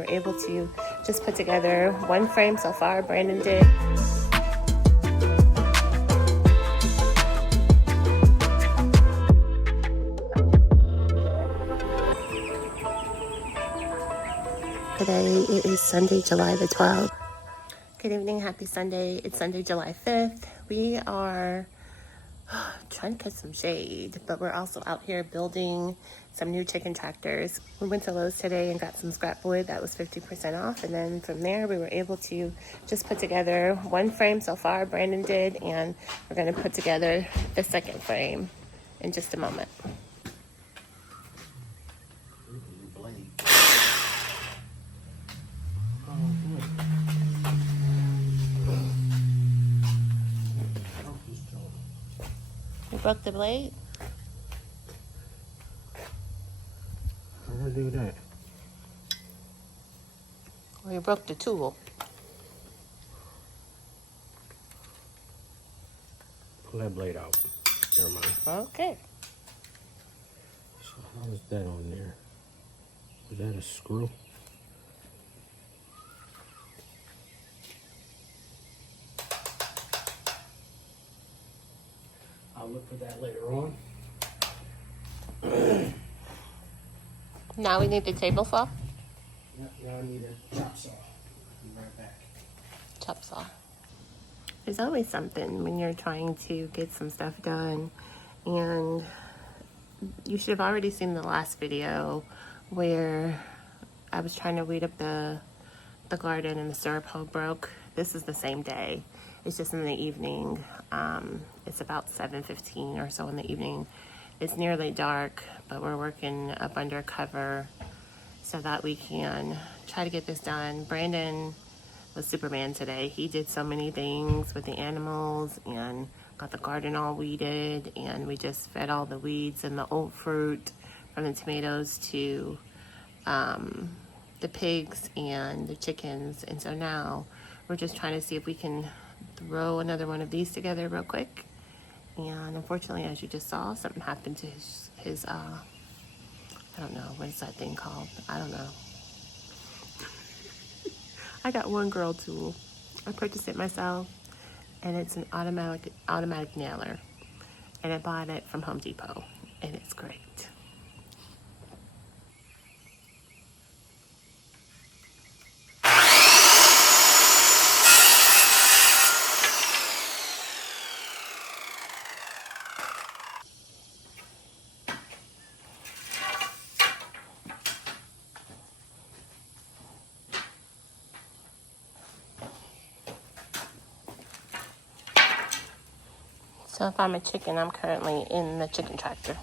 We're able to just put together one frame so far. Brandon did. Today it is Sunday, July the 12th. Good evening, happy Sunday. It's Sunday, July 5th. We are trying to cut some shade, but we're also out here building some new chicken tractors. We went to Lowe's today and got some scrap wood that was 50% off, and then from there we were able to just put together one frame so far. Brandon did, and we're going to put together the second frame in just a moment. You broke the blade? I'm gonna do that. Well, you broke the tool. Pull that blade out. Never mind. Okay. So how is that on there? Is that a screw? I'll look for that later on. Now we need the table saw? Now I need a chop saw. Be right back. Chop saw. There's always something when you're trying to get some stuff done, and you should have already seen the last video where I was trying to weed up the garden and the syrup hoe broke. This is the same day. It's just in the evening. It's about 7:15 or so in the evening. It's nearly dark, but we're working up under cover so that we can try to get this done. Brandon was Superman today. He did so many things with the animals and got the garden all weeded, and we just fed all the weeds and the old fruit from the tomatoes to the pigs and the chickens. And so now we're just trying to see if we can throw another one of these together real quick. And unfortunately, as you just saw, something happened to his I don't know, what is that thing called? I don't know. I got one girl tool. I purchased it myself, and it's an automatic nailer. And I bought it from Home Depot, and it's great. So if I'm a chicken, I'm currently in the chicken tractor.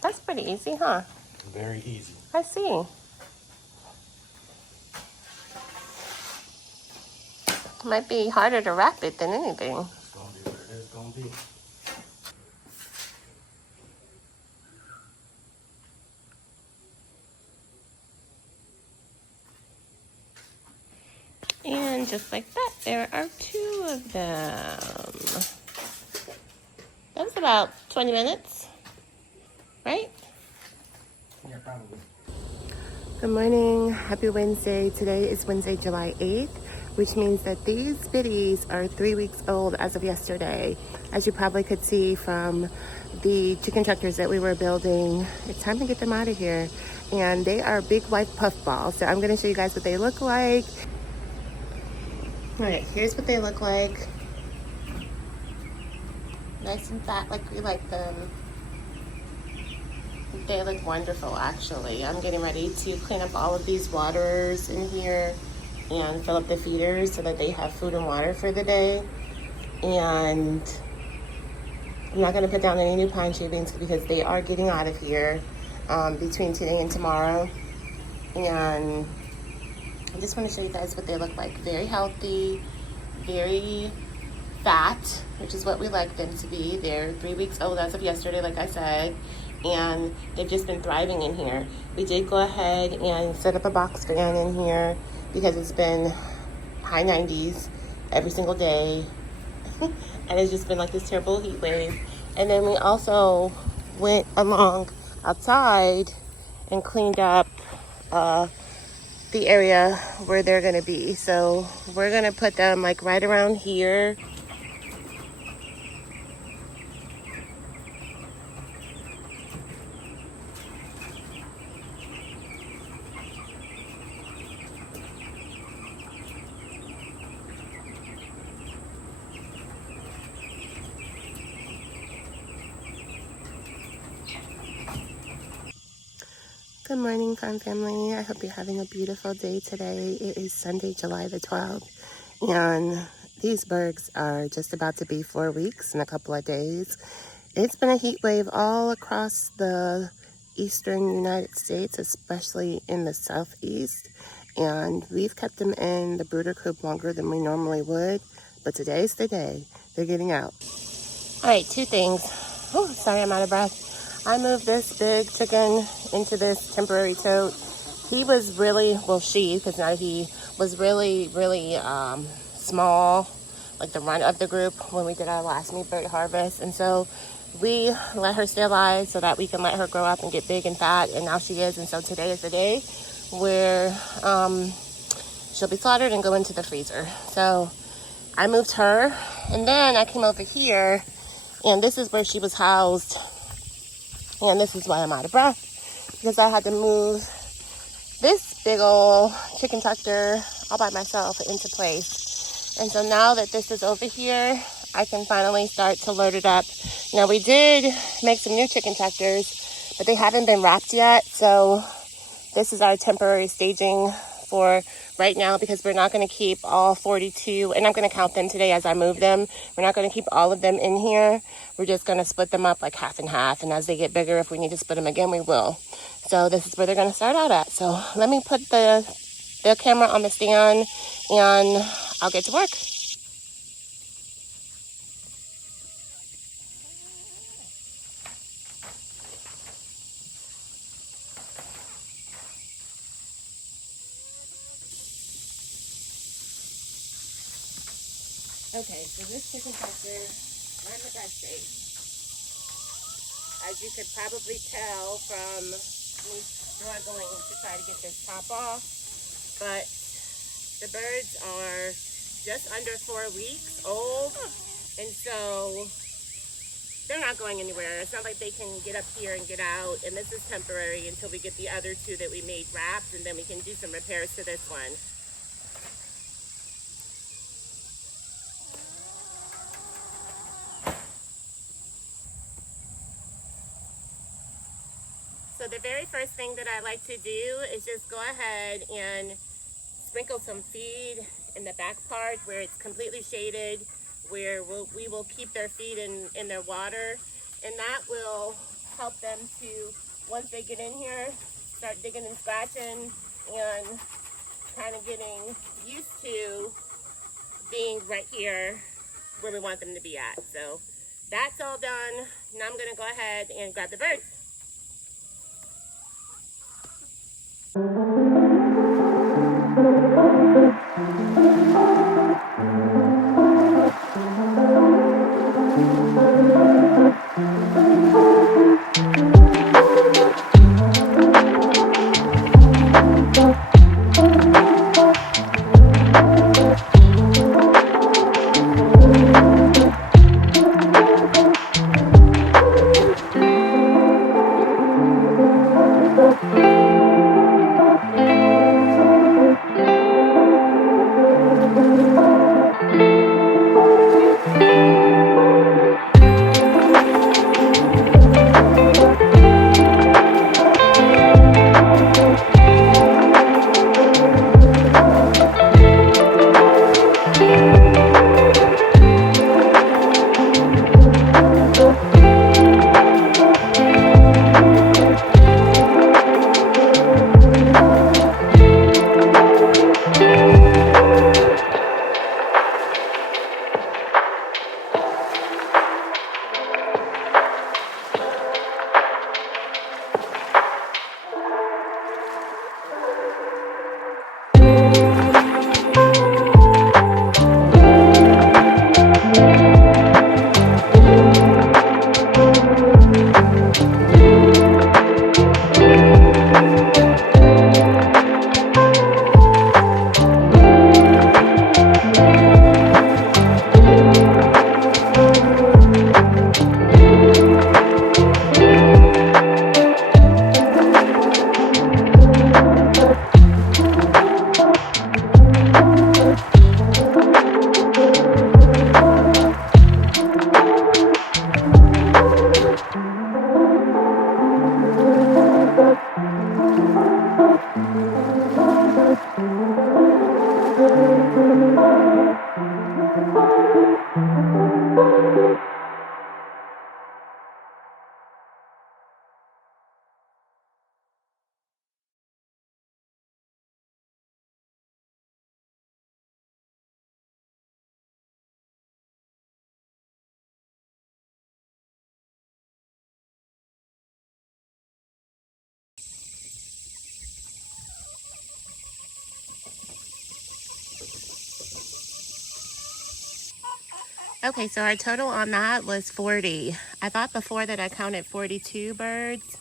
That's pretty easy, huh? Very easy. I see. Might be harder to wrap it than anything. It's gonna be what it is gonna be. And just like that, there are two of them. That was about 20 minutes, right? Yeah, probably. Good morning. Happy Wednesday. Today is Wednesday, July 8th, which means that these biddies are 3 weeks old as of yesterday. As you probably could see from the chicken tractors that we were building, it's time to get them out of here. And they are big white puffballs. So I'm going to show you guys what they look like. All right, here's what they look like. Nice and fat like we like them. They look wonderful, actually. I'm getting ready to clean up all of these waters in here and fill up the feeders so that they have food and water for the day. And I'm not going to put down any new pine shavings because they are getting out of here between today and tomorrow. And I just want to show you guys what they look like. Very healthy, very fat, which is what we like them to be. They're 3 weeks old as of yesterday, like I said, and they've just been thriving in here. We did go ahead and set up a box fan in here because it's been high 90s, every single day. And it's just been like this terrible heat wave. And then we also went along outside and cleaned up the area where they're gonna be. So we're gonna put them like right around here. Good morning, farm family. I hope you're having a beautiful day today. It is Sunday, July the 12th, and these birds are just about to be 4 weeks in a couple of days. It's been a heat wave all across the eastern United States, especially in the southeast, and we've kept them in the brooder coop longer than we normally would, but today's the day they're getting out. All right, two things. Oh, sorry, I'm out of breath. I moved this big chicken into this temporary tote. He was really, well, she, because not he, was really, really small, like the runt of the group when we did our last meat bird harvest. And so we let her stay alive so that we can let her grow up and get big and fat. And now she is. And so today is the day where she'll be slaughtered and go into the freezer. So I moved her. And then I came over here, and this is where she was housed. And this is why I'm out of breath, because I had to move this big old chicken tucker all by myself into place. And so now that this is over here, I can finally start to load it up. Now we did make some new chicken tuckers, but they haven't been wrapped yet. So this is our temporary staging for right now, because we're not going to keep all 42, and I'm going to count them today as I move them. We're not going to keep all of them in here. We're just going to split them up like half and half, and as they get bigger, if we need to split them again, we will. So this is where they're going to start out at. So let me put the camera on the stand, and I'll get to work. Okay, so this chicken tucker, we're in the bed shape. As you could probably tell from me struggling to try to get this top off, but the birds are just under 4 weeks old, and so they're not going anywhere. It's not like they can get up here and get out, and this is temporary until we get the other two that we made wrapped, and then we can do some repairs to this one. So the very first thing that I like to do is just go ahead and sprinkle some feed in the back part where it's completely shaded, where we will keep their feed in their water, and that will help them to, once they get in here, start digging and scratching and kind of getting used to being right here where we want them to be at. So that's all done. Now I'm gonna go ahead and grab the birds. Okay, so our total on that was 40. I thought before that I counted 42 birds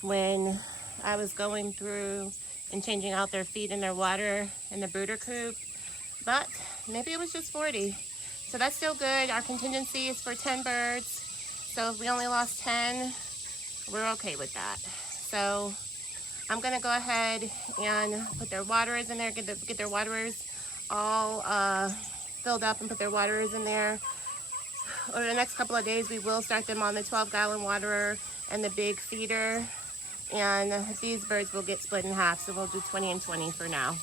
when I was going through and changing out their feed and their water in the brooder coop, but maybe it was just 40. So that's still good. Our contingency is for 10 birds. So if we only lost 10, we're okay with that. So I'm gonna go ahead and put their waterers in there, get their waterers all filled up and put their waterers in there. Over the next couple of days, we will start them on the 12-gallon waterer and the big feeder. And these birds will get split in half, so we'll do 20 and 20 for now.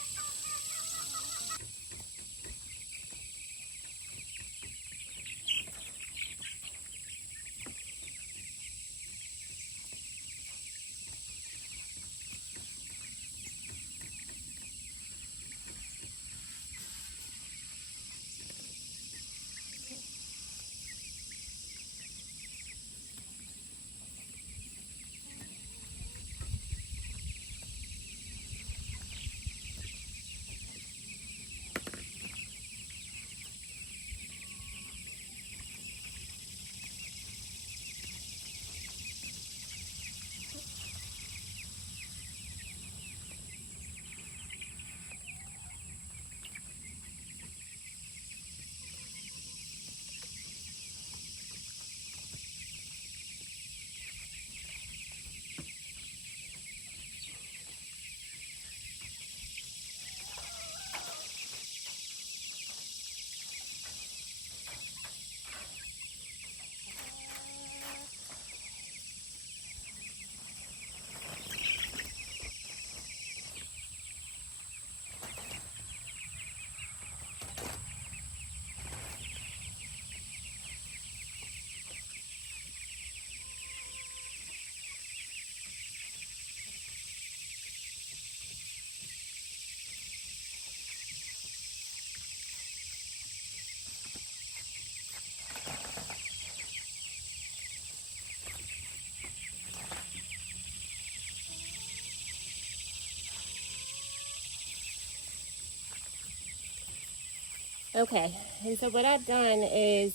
Okay, and so what I've done is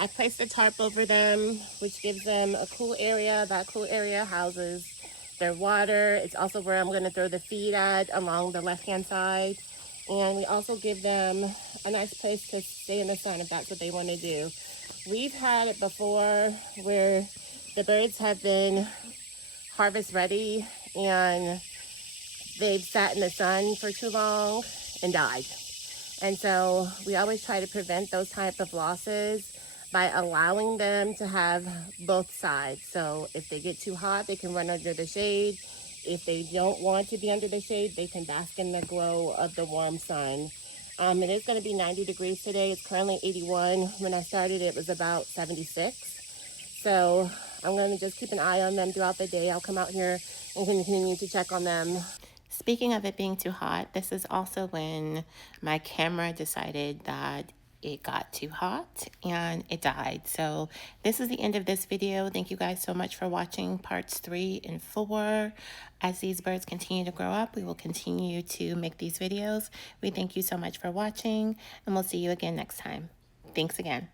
I placed a tarp over them, which gives them a cool area. That cool area houses their water. It's also where I'm going to throw the feed at along the left-hand side. And we also give them a nice place to stay in the sun if that's what they want to do. We've had it before where the birds have been harvest ready and they've sat in the sun for too long and died. And so we always try to prevent those type of losses by allowing them to have both sides. So if they get too hot, they can run under the shade. If they don't want to be under the shade, they can bask in the glow of the warm sun. It is going to be 90 degrees today. It's currently 81. When I started, it was about 76. So I'm going to just keep an eye on them throughout the day. I'll come out here and continue to check on them. Speaking of it being too hot, this is also when my camera decided that it got too hot and it died. So this is the end of this video. Thank you guys so much for watching parts 3 and 4. As these birds continue to grow up, we will continue to make these videos. We thank you so much for watching, and we'll see you again next time. Thanks again.